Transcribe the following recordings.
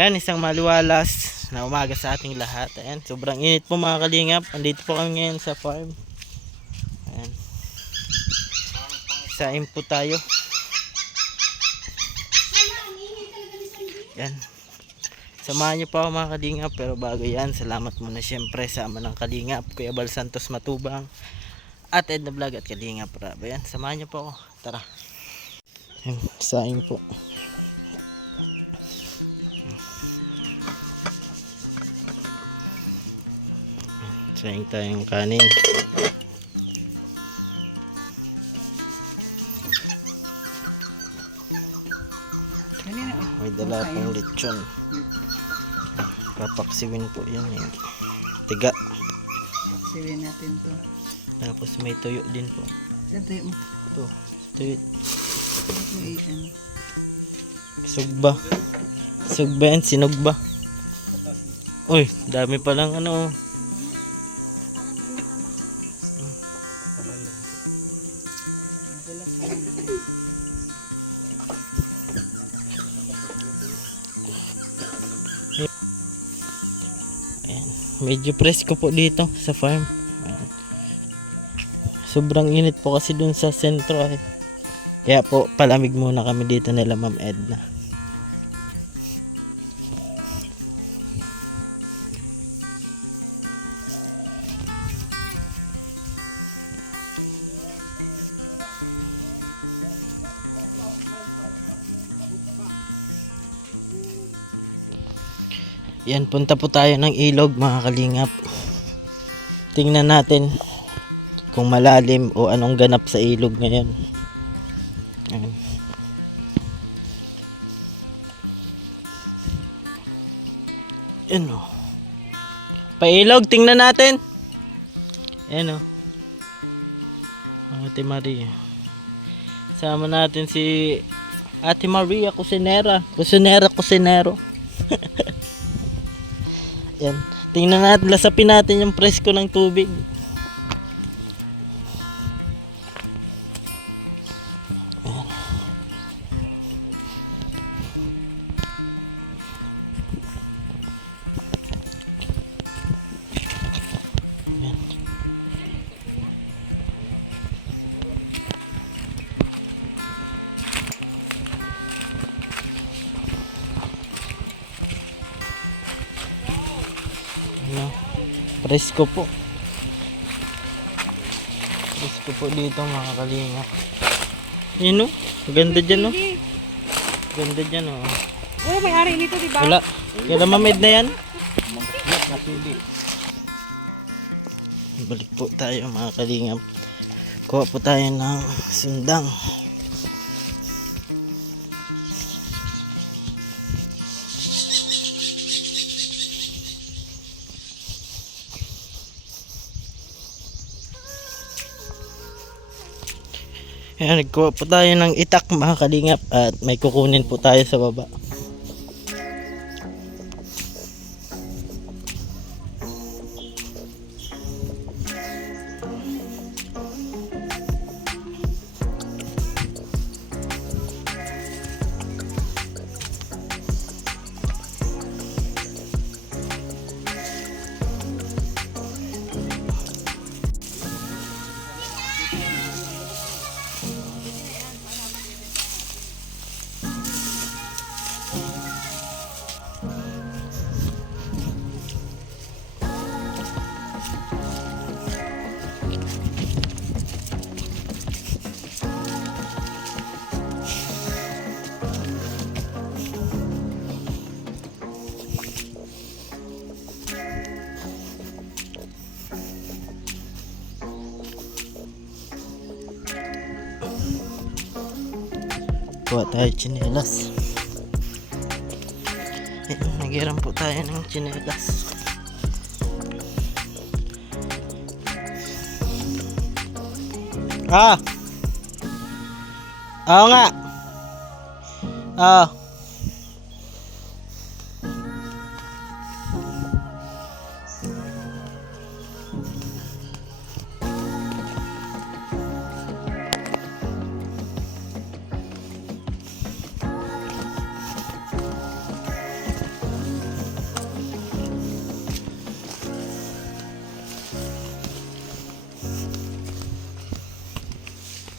Yan, isang maluwalas na umaga sa ating lahat. Ayan, sobrang init po mga kalingap. Andito po kami ngayon sa farm. Ayan. Sain po tayo. Yan. Samahan niyo pa ako mga kalingap. Pero bago yan, salamat muna syempre sa ama ng kalingap, Kuya Bal Santos Matubang at Edna Vlog at Kalingap Rab. Ayan, samahan niyo po ako. Tara. Ayan, sain po. Saing tayong kanin. May dala pong lechon. Papaksiwin po yan. Tiga. Paksiwin natin to. Tapos may tuyo din po. Tuyo mo. Ito. Tuyo. Sugba. Sugba yan. Sinugba. Uy, dami palang ano. Medyo presko po dito sa farm. Sobrang init po kasi dun sa sentro. Kaya po palamig muna kami dito nila Ma'am Edna. Yan, punta po tayo ng ilog mga kalingap. Tingnan natin kung malalim o anong ganap sa ilog ngayon. Ayan. Yan o. Pailog, tingnan natin. Yan o. Ate Maria. Sama natin si Ate Maria Cusinera. Cusinero. Yan. Tingnan natin, lasapin natin yung presko ng tubig. Yan. Yan. Presko po. Presko po dito mga kalingap. Yun o. Ganda dyan o. Ganda dyan o. Oh, may ari nito, diba? Wala. Kaya mamid na yan. Balik po tayo mga kalingap. Kuha po tayo ng sundang. Ayan, nagkuha po tayo ng itak mga kalingap at may kukunin po tayo sa baba. Kuha tayo tsinelas. Nagiram po tayo ng tsinelas. Oo nga.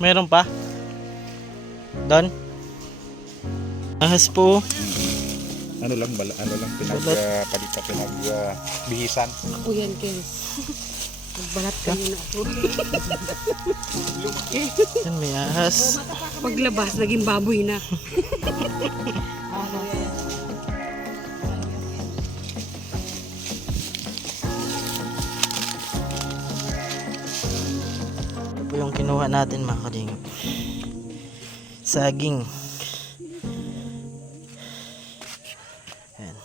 Meron pa? Don? Ahas po. Ano lang pinagbihisan. Ako yan, Kens. Nagbalat kayo na ako. Yan, may ahas. Paglabas, naging baboy na. Ito po yung kinuha natin mga kalingap. Saging. Ayan.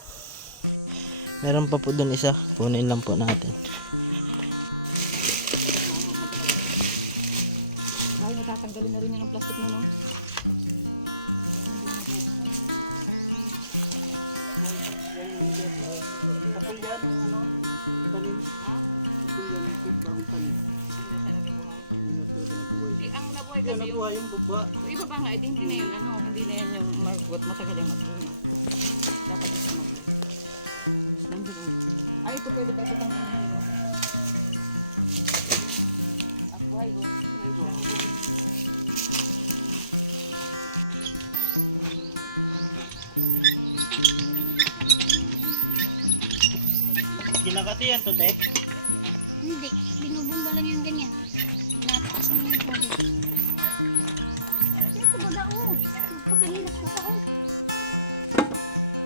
Meron pa po dun isa. Kunin lang po natin. Ay, natatanggalin na rin yan ng plastic na, no? Ang nabuhay kasi yung iba ba nga, hindi na yun, hindi na yan yung matagal yung magbunga. Dapat ito magbunga. Nandun ulit. Ay, ito pwede ba ito tanggalin nyo? Buhay o. Kinakati yan to, te? Hindi, binubumba lang yung ganyan. Nataas na yung tubig. Kaya ko baga magpakahirap ka pa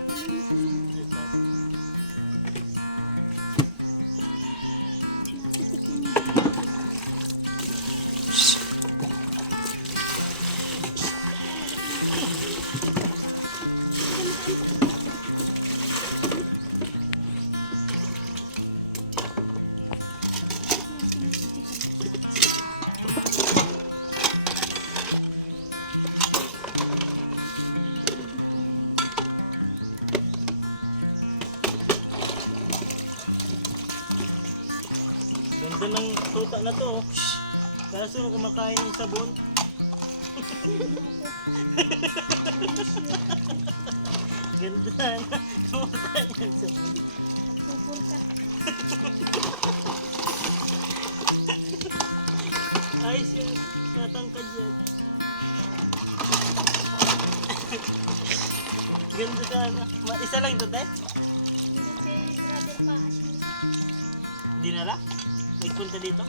Malinis naman. Matitik yung Ganda ng tuta na to. Oh. Kaso kumakain ng sabon. Ganda na. Kumakain ng sabon. magpupul ka. Ayos yan. Natangkad yan. Ganda sana. Isa lang ito, te? Hindi si brother pa kasi. Dinala? Nagpunta dito?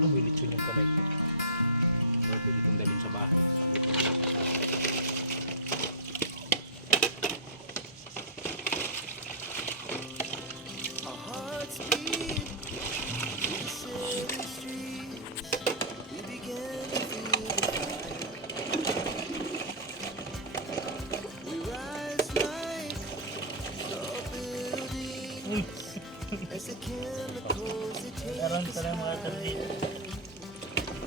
Ang wilitsun yung kamay ko. Pwede itong dalhin sa bahay. Meron pala mga kandito.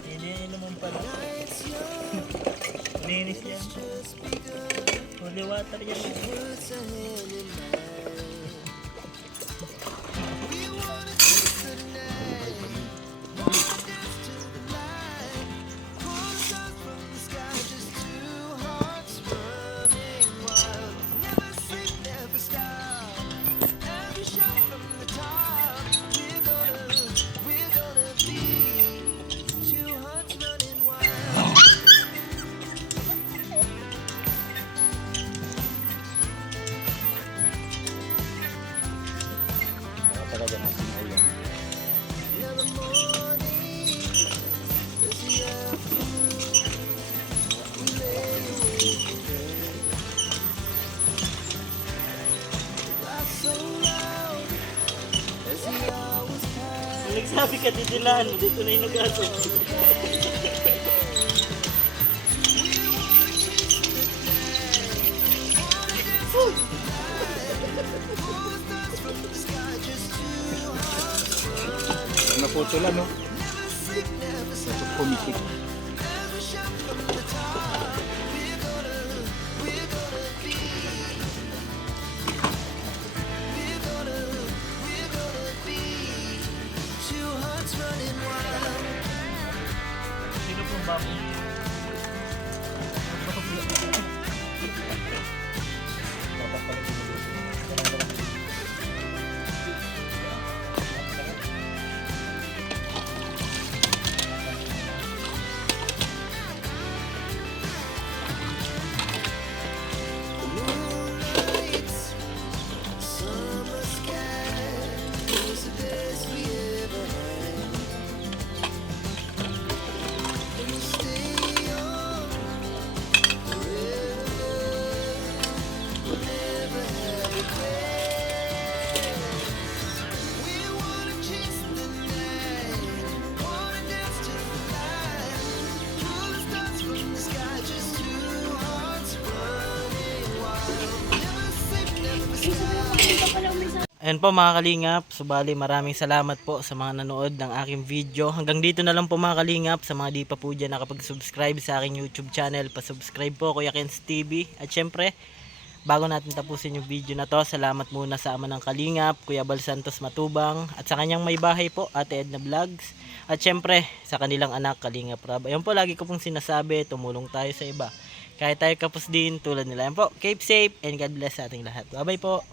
Hindi naman pala. Linis yan. Holy water yan. Talaga natin ang ulan. Nagsabi ka titilaan mo, dito na yung nag-aso. naputol ano. Ito pumitik. Sino pong baboy? Ayan po mga kalingap, subali maraming salamat po sa mga nanood ng aking video. Hanggang dito na lang po mga kalingap, sa mga di pa po dyan nakapag-subscribe sa aking YouTube channel, pa-subscribe po Kuya Ken's TV. At syempre, bago natin tapusin yung video na to, salamat muna sa ama ng kalingap, Kuya Bal Santos Matubang, at sa kanyang may bahay po, Ate Edna Vlogs. At syempre, sa kanilang anak, Kalingap Rab. Ayan po, lagi ko pong sinasabi, tumulong tayo sa iba. Kahit tayo kapos din tulad nila. Ayan po, keep safe and God bless sa ating lahat. Bye bye po.